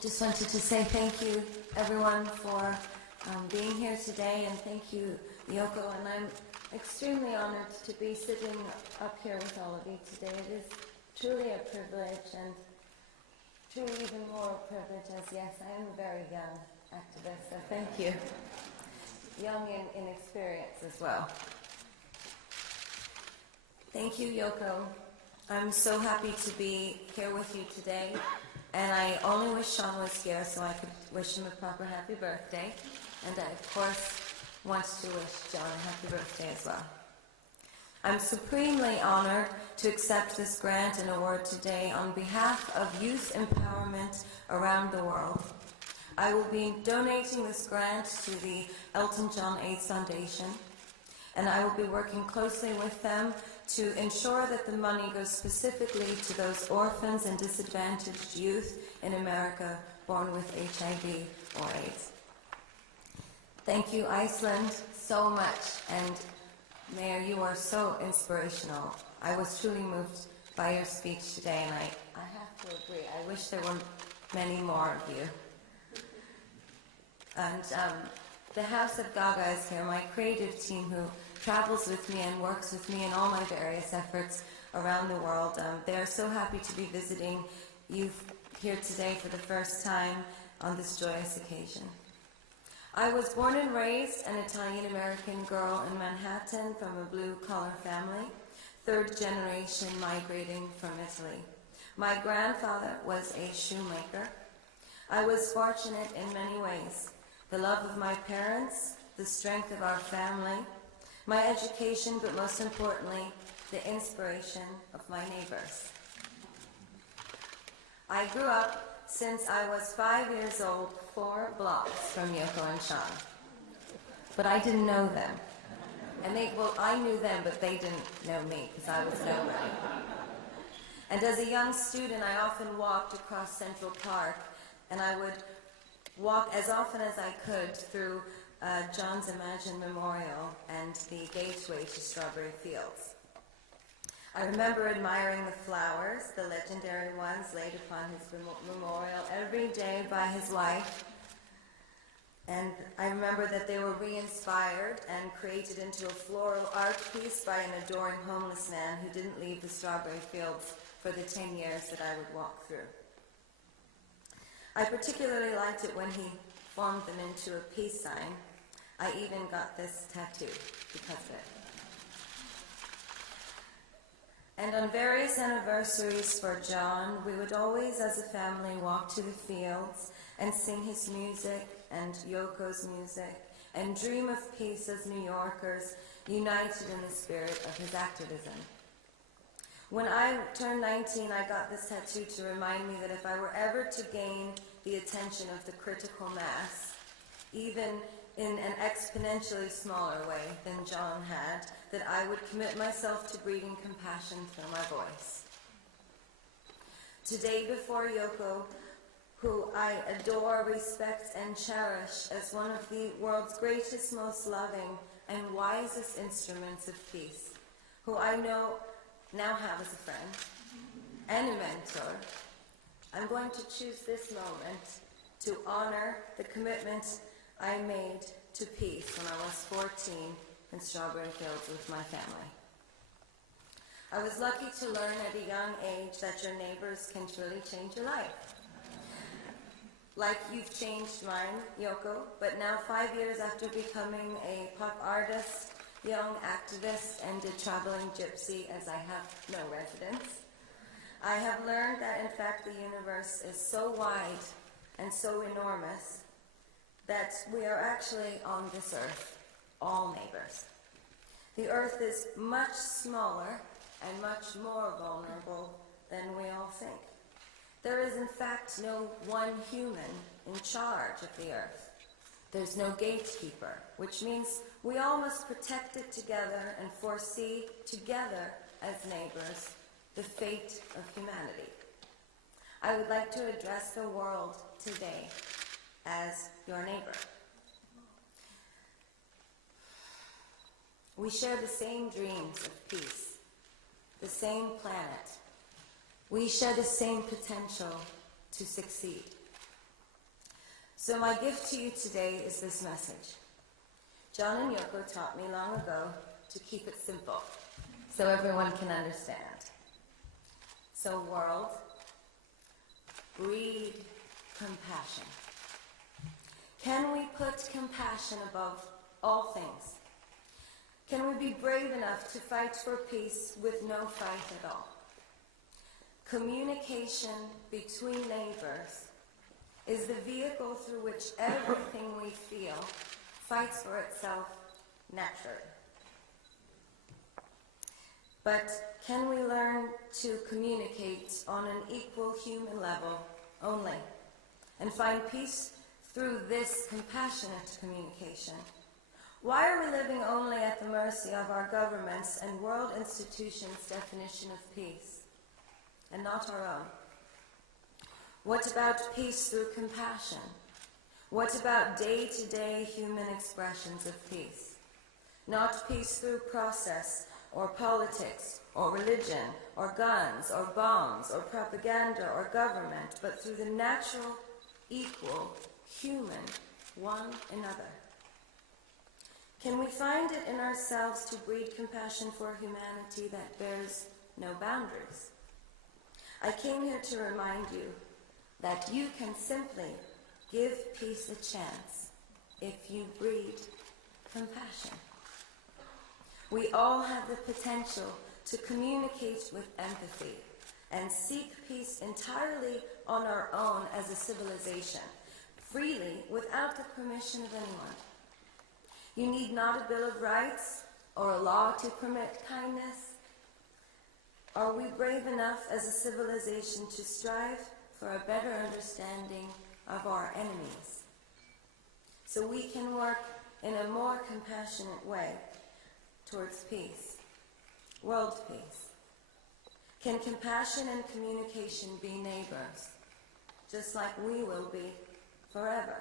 just wanted to say thank you, everyone, for being here today, and thank you, Yoko. And I'm extremely honored to be sitting up here with all of you today. It is truly a privilege, and truly even more privilege as, yes, I am a very young activist, so thank you. Young in experience as well. Thank you, Yoko. I'm so happy to be here with you today, and I only wish Sean was here so I could wish him a proper happy birthday, and I, of course, want to wish John a happy birthday as well. I'm supremely honored to accept this grant and award today on behalf of youth empowerment around the world. I will be donating this grant to the Elton John AIDS Foundation, and I will be working closely with them to ensure that the money goes specifically to those orphans and disadvantaged youth in America born with HIV or AIDS. Thank you, Iceland, so much, and Mayor, you are so inspirational. I was truly moved by your speech today, and I have to agree. I wish there were many more of you. And the House of Gaga is here, my creative team who travels with me and works with me in all my various efforts around the world. They are so happy to be visiting you here today for the first time on this joyous occasion. I was born and raised an Italian-American girl in Manhattan from a blue-collar family, third generation migrating from Italy. My grandfather was a shoemaker. I was fortunate in many ways. The love of my parents, the strength of our family, my education, but most importantly, the inspiration of my neighbors. I grew up since I was 5 years old, 4 blocks from Yoko and Sean. But I didn't know them. And I knew them, but they didn't know me, because I was nobody. And as a young student, I often walked across Central Park, and I would walk as often as I could through John's Imagine Memorial and the gateway to Strawberry Fields. I remember admiring the flowers, the legendary ones laid upon his memorial every day by his wife. And I remember that they were re-inspired and created into a floral art piece by an adoring homeless man who didn't leave the Strawberry Fields for the 10 years that I would walk through. I particularly liked it when he formed them into a peace sign. I even got this tattoo because of it. And on various anniversaries for John, we would always, as a family, walk to the fields and sing his music and Yoko's music and dream of peace as New Yorkers united in the spirit of his activism. When I turned 19, I got this tattoo to remind me that if I were ever to gain the attention of the critical mass, even in an exponentially smaller way than John had, that I would commit myself to breeding compassion through my voice. Today, before Yoko, who I adore, respect, and cherish as one of the world's greatest, most loving, and wisest instruments of peace, who I now have as a friend and a mentor, I'm going to choose this moment to honor the commitment I made to peace when I was 14 in Strawberry Fields with my family. I was lucky to learn at a young age that your neighbors can truly change your life. Like you've changed mine, Yoko, but now 5 years after becoming a pop artist, young activist, and a traveling gypsy, as I have no residence, I have learned that in fact the universe is so wide and so enormous that we are actually on this earth, all neighbors. The earth is much smaller and much more vulnerable than we all think. There is in fact no one human in charge of the earth. There's no gatekeeper, which means we all must protect it together and foresee together as neighbors the fate of humanity. I would like to address the world today as your neighbor. We share the same dreams of peace, the same planet. We share the same potential to succeed. So my gift to you today is this message. John and Yoko taught me long ago to keep it simple so everyone can understand. So world, breed compassion. Can we put compassion above all things? Can we be brave enough to fight for peace with no fight at all? Communication between neighbors is the vehicle through which everything we feel fights for itself naturally. But can we learn to communicate on an equal human level only and find peace through this compassionate communication? Why are we living only at the mercy of our governments and world institutions' definition of peace, and not our own? What about peace through compassion? What about day-to-day human expressions of peace? Not peace through process, or politics, or religion, or guns, or bombs, or propaganda, or government, but through the natural, equal, human, one another. Can we find it in ourselves to breed compassion for humanity that bears no boundaries? I came here to remind you that you can simply give peace a chance if you breed compassion. We all have the potential to communicate with empathy and seek peace entirely on our own as a civilization, freely, without the permission of anyone. You need not a Bill of Rights or a law to permit kindness. Are we brave enough as a civilization to strive for a better understanding of our enemies, so we can work in a more compassionate way towards peace, world peace? Can compassion and communication be neighbors, just like we will be forever?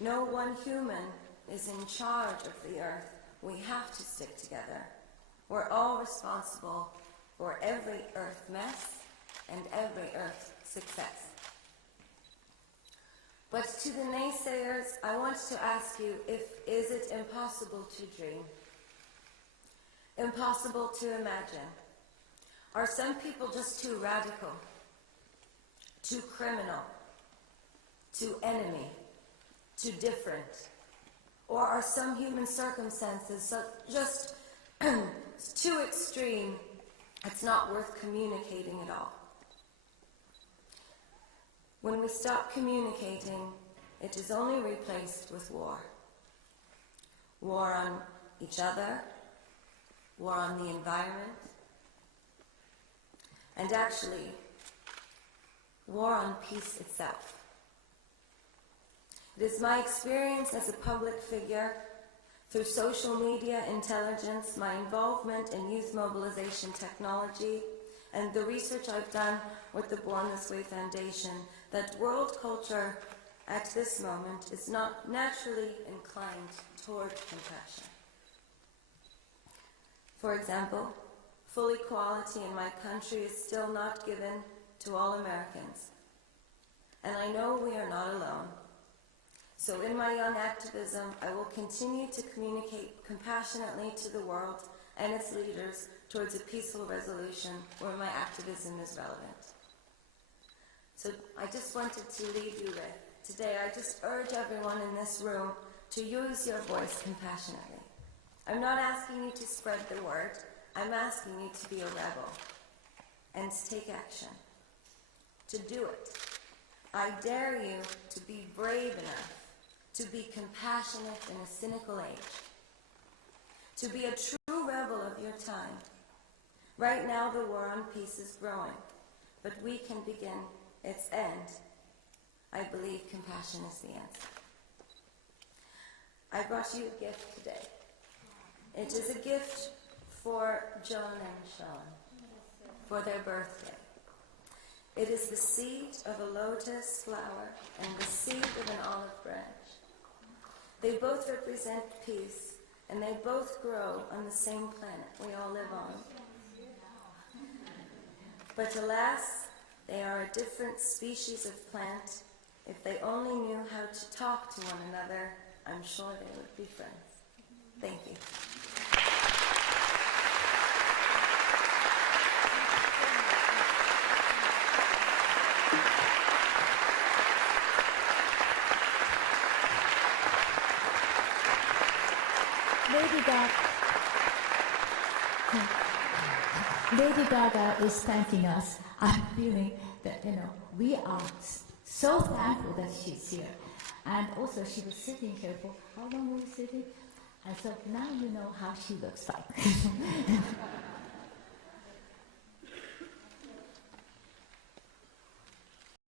No one human is in charge of the earth. We have to stick together. We're all responsible for every earth mess and every earth success. But to the naysayers, I want to ask you, is it impossible to dream? Impossible to imagine? Are some people just too radical, too criminal, too enemy, too different? Or are some human circumstances just too extreme, it's not worth communicating at all? When we stop communicating, it is only replaced with war. War on each other, war on the environment, and actually, war on peace itself. It is my experience as a public figure, through social media intelligence, my involvement in youth mobilization technology, and the research I've done with the Born This Way Foundation, that world culture at this moment is not naturally inclined toward compassion. For example, full equality in my country is still not given to all Americans. And I know we are not alone. So in my young activism, I will continue to communicate compassionately to the world and its leaders towards a peaceful resolution where my activism is relevant. So I just wanted to leave you with, today I just urge everyone in this room to use your voice compassionately. I'm not asking you to spread the word, I'm asking you to be a rebel and to take action, to do it. I dare you to be brave enough to be compassionate in a cynical age, to be a true rebel of your time. Right now the war on peace is growing, but we can begin its end. I believe compassion is the answer. I brought you a gift today. It is a gift for John and Sean for their birthday. It is the seed of a lotus flower and the seed of an olive branch. They both represent peace, and they both grow on the same planet we all live on. But alas, they are a different species of plant If they only knew how to talk to one another, I'm sure they would be friends. Thank you. Lady Gaga is thanking us. I'm feeling that, we are so thankful that she's here. And also she was sitting here for, how long were you sitting? And so now you know how she looks like.